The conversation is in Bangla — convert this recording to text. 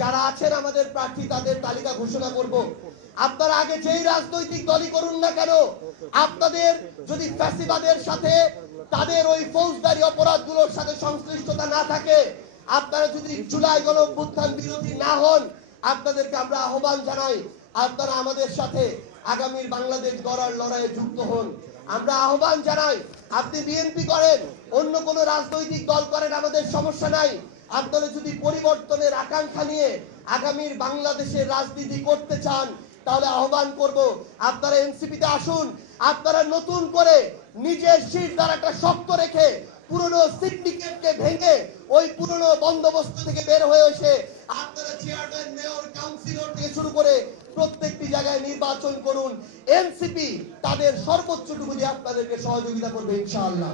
যারা আছেন আমাদের প্রার্থী তাদের তালিকা ঘোষণা করব। আপনারা আগে যেই রাজনৈতিক দলই করুন না কেন, আপনাদের যদি ফ্যাসিবাদের সাথে তাদের ওই ফৌজদারি অপরাধগুলোর সাথে সংশ্লিষ্টতা না থাকে, আপনারা যদি জুলাই গণঅভ্যুত্থান বিরোধী না হন, আপনাদেরকে আমরা আহ্বান জানাই আপনারা আমাদের সাথে আগামীর বাংলাদেশ গড়ার লড়াইয়ে যুক্ত হন। আমরা আহ্বান জানাই, আপনি বিএনপি করেন, অন্য কোন রাজনৈতিক দল করেন, আমাদের সমস্যা নাই। আপনারা যদি পরিবর্তনের আকাঙ্ক্ষা নিয়ে আগামীর বাংলাদেশের রাজনীতি করতে চান, তাহলে আহ্বান করব আপনারা এনসিপিতে আসুন। আপনারা নতুন করে নিজের শীট দ্বারাটা শক্ত রেখে পুরনো সিন্ডিকেটকে ভেঙে ওই পুরনো বন্দোবস্ত থেকে বের হয়ে এসে আপনারা চেয়ারম্যান, মেয়র, কাউন্সিলর থেকে শুরু করে প্রত্যেকটি জায়গায় নির্বাচন করুন। এনসিপি তাদের সর্বোচ্চটুকু দিয়ে আপনাদেরকে সহযোগিতা করবে ইনশাআল্লাহ।